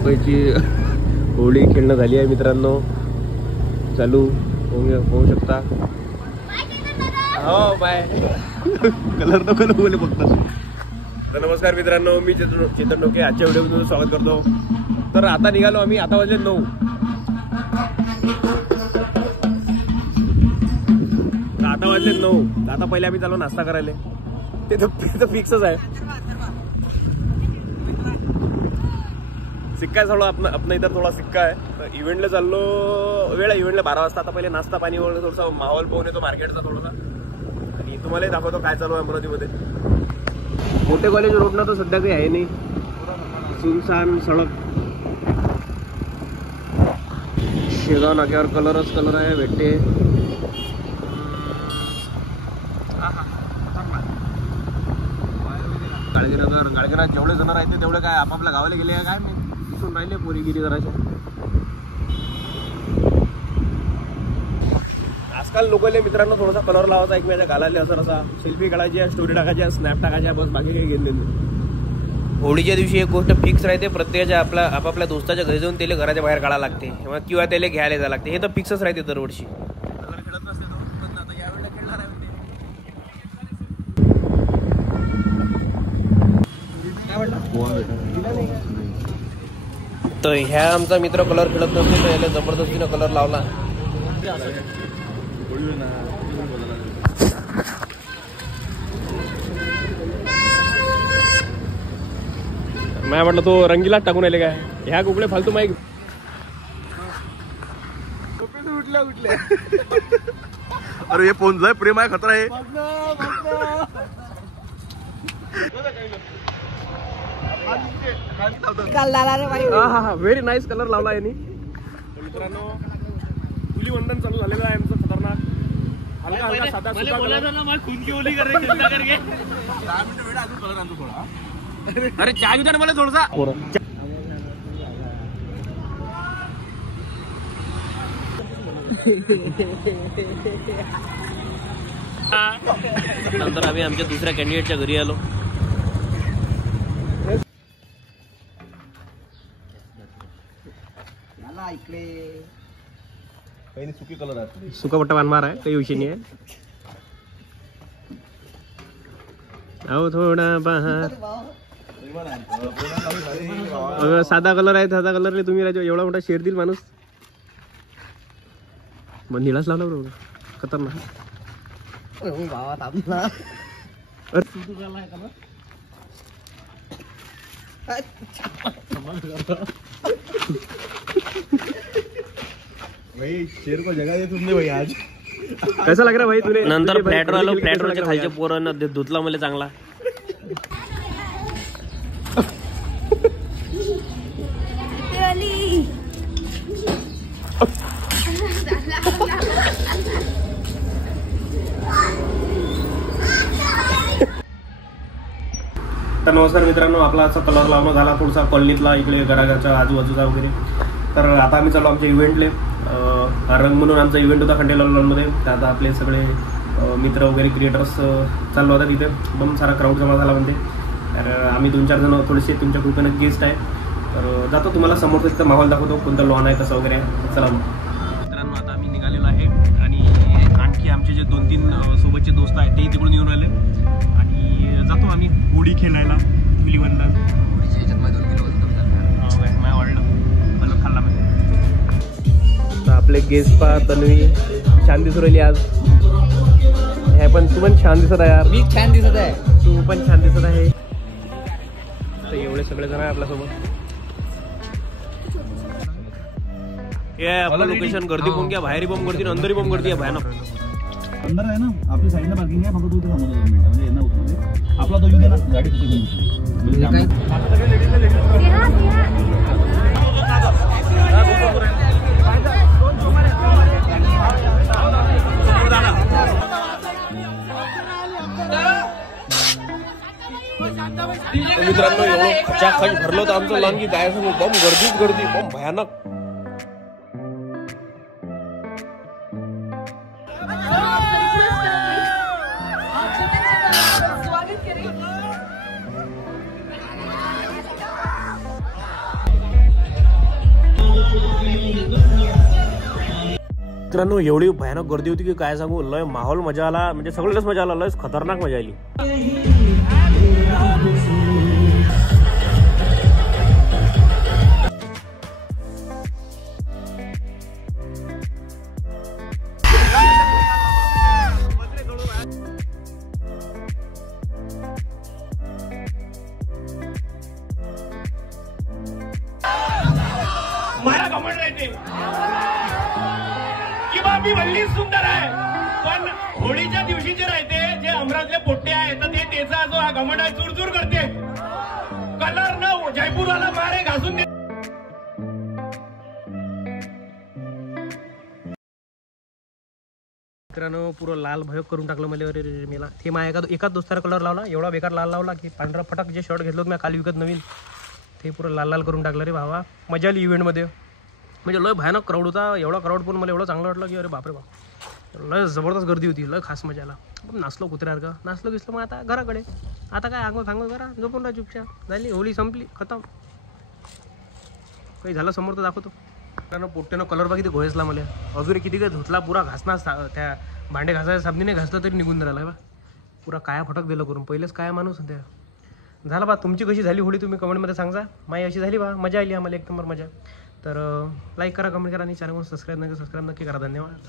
रुपयाची होळी खेळणं झाली आहे मित्रांनो, चालू होऊ शकता. हो बाय. कलर नको बोले फक्त. तर नमस्कार मित्रांनो, मी चेतन डोके. आजच्या व्हिडिओमध्ये तुमचं स्वागत करतो. तर आता निघालो आम्ही, आता वाजले 9. आता वाजले 9. आता पहिले आम्ही चालू नाश्ता करायला. ते तर फिक्सच आहे. सिक्का थोडा अपना इधर थोडा सिक्का आहे. तर इव्हेंटला चाललो, वेळ इव्हेंटला 12 वाजता. आता पहिले नाश्ता पाणी वगैरे थोडासा माहोल पाहून येतो मार्केटचा थोडासा, आणि तुम्हालाही दाखवतो काय चालू आहे अमरावतीमध्ये. मोठे कॉलेज रोडनं तर सध्या काही आहे नाही, सुनसान सडक. शेगाव नाक्यावर कलरच कलर आहे, भेटते. गाडगेनाथ जेवढे जण राहते तेवढे काय आपापल्या गावाला गेले काय मी दिसून राहिले पोरीगिरी जराच्या. आजकाल लोकांना मित्रांनो थोडासा कलर लावायचा एकमेकाच्या गालाले, असं असा सेल्फी काढायची, स्टोरी टाकायची, स्नॅप टाकायच्या, बस बाकी काही घेऊन देतो. होळीच्या दिवशी एक गोष्ट फिक्स राहते, प्रत्येकाच्या आपापल्या दोस्ताच्या घरी जाऊन त्याला घराच्या बाहेर काढायला लागते किंवा त्याला घ्यायला जायला लागते. हे तर फिक्सच राहते दरवर्षी. खेळत नसते तो, पण आता यावेळेला खेळणार आहे. तर ह्या आमचा मित्र कलर खेळत नसतो, तर याला जबरदस्तीनं कलर लावला. मी म्हटलं तो रंगीलाच टाकून आले काय, ह्या कुकडे फालतू माईक उठल्या. अरे हे पोंजलाय प्रेम आहे, खतरा आहे. हा व्हेरी नाईस कलर लावला आहे. मित्रांनो तुली वंदन चालू झालेलं आहे आमचं खतरनाक. हलका हलका साधा सुद्धा खून की ओली करके 10 मिनिटं वेळ अजून कलर आणतो थोडा. अरे चहा घेऊ ना मला थोडासा. नंतर आम्ही आमच्या दुसऱ्या कॅन्डिडेटच्या घरी आलो. काही सुकी कलर आहे, सुका पट्टा बांधणार आहे, काही विषय नाही आहे. अहो थोडा बहार साधा कलर आहे, साधा कलर तुम्ही राजा एवढा मोठा शेर देईल माणूस. मग निळाच लावला बरोबर, खतरनाक. भाई शेर को जगह दे तुमने भाई आज. कैसा लग रहा भाई तुने? नंतर फ्लॅटवर आलो, फ्लॅटवरच्या खालच्या पोरांना धुतला मला चांगला. तर नमस्कार मित्रांनो, आपला असा कलर लावणं झाला थोडासा कॉलनीतला, इकडे घराघरच्या आजूबाजूचा वगैरे. तर आता आम्ही चालू आमच्या इव्हेंटले. रंग म्हणून आमचा इव्हेंट होता खंडेला लॉनमध्ये. तर आता आपले सगळे मित्र वगैरे क्रिएटर्स चाललो होता तिथे. एकदम सारा क्राऊड जमा झाला म्हणते. तर आम्ही 2-4 जण थोडेसे तुमच्या कृपेनं गेस्ट आहे. तर जातो तुम्हाला समोर तिथं माहोल दाखवतो, कोणतं लॉन आहे कसं वगैरे आहे. चला मित्रांनो, आता आम्ही निघालेलो आहे आणि आणखी आमचे जे 2-3 सोबतचे दोस्त आहेत ते तिकडून येऊन राहिले आणि जातो आम्ही होळी खेळायला. धुलीवंदन खाल्ला मी. तर आपले गेस्ट पा तन्वी छान दिसू राहिली आज. हे पण तू पण छान दिसत आहे यार. मी छान दिसत आहे, तू पण छान दिसत आहे. तर एवढे सगळे जण आहे आपल्यासोबत. हे आपलं लोकेशन गर्दी पाहून घ्या, बाहेरही बॉम्ब गर्दी, अंदरही बॉम्ब गर्दी आहे भयानक. अंदर आहे ना आपली साईडला पार्किंग आहे, फक्त तू इथे थांबवतो 2 मिनिटं म्हणजे यांना उतरते. आपला तो येऊ दे ना, गाडी कुठे घेऊन मित्रांनो एवढं खचाखच भरलं होतं आमचं लॉन की काय सांगू. बॉम्ब गर्दीच गर्दी, बॉम्ब भयानक. मित्रांनो एवढी भयानक गर्दी होती की काय सांगू. लय माहोल मजा आला, म्हणजे सगळ्याच मजा आला, लयच खतरनाक मजा आली. मला घमंड राहते किंवा मी वल्ली सुंदर आहे, पण होळीच्या दिवशी जे राहते, जे अमरावतीले पोट्टे आहे, तर ते त्याचा जो हा घमंड आहे चुरचुर करते. कलर न जयपूरवाला मारे घासून दे. मित्रांनो पुरं लाल भयक करून टाकलं मला. अरे रे मेला. ते माझ्या एकाच दोस्ताला कलर लावला, एवढा बेकार लाल लावला की पांढरा फटाक जे शर्ट घेतलं होतं मी काल विकत नवीन, ते पुरं लाल लाल करून टाकलं रे भावा. मजा आली इव्हेंटमध्ये. म्हणजे लय भयानक क्राऊड होता. एवढा क्राऊड पण मला एवढं चांगलं वाटलं की अरे बापरे बाप, लय जबरदस्त गर्दी होती, लय खास मजा आला. नाचलो कुत्र्यासारखं, नाचलो गिसलो. मग आता घराकडे, आता काय आंघोळ फांगोळ करा, झोपून राहा चुपचाप. झाली होळी संपली, खतम. काही झालं समोर तर दाखवतो. कारण पोट्ट्यानं कलर बघितले घोयसला मला. अजून किती काय धुतला, पुरा घासना, त्या भांडे घासायच्या साबणीने घासलं तरी निघून राहिला बा. पुरा काया फटक दिलं करून. पहिलेच काय माणूस त्या झाला बा. तुमची कशी झाली होळी तुम्ही कमेंटमध्ये सांगा. माई अशी झाली बा, मजा आली आम्हाला, एक नंबर मजा. तर लाईक करा, कमेंट करा आणि चॅनलवर सबस्क्राईब नक्की करा. धन्यवाद.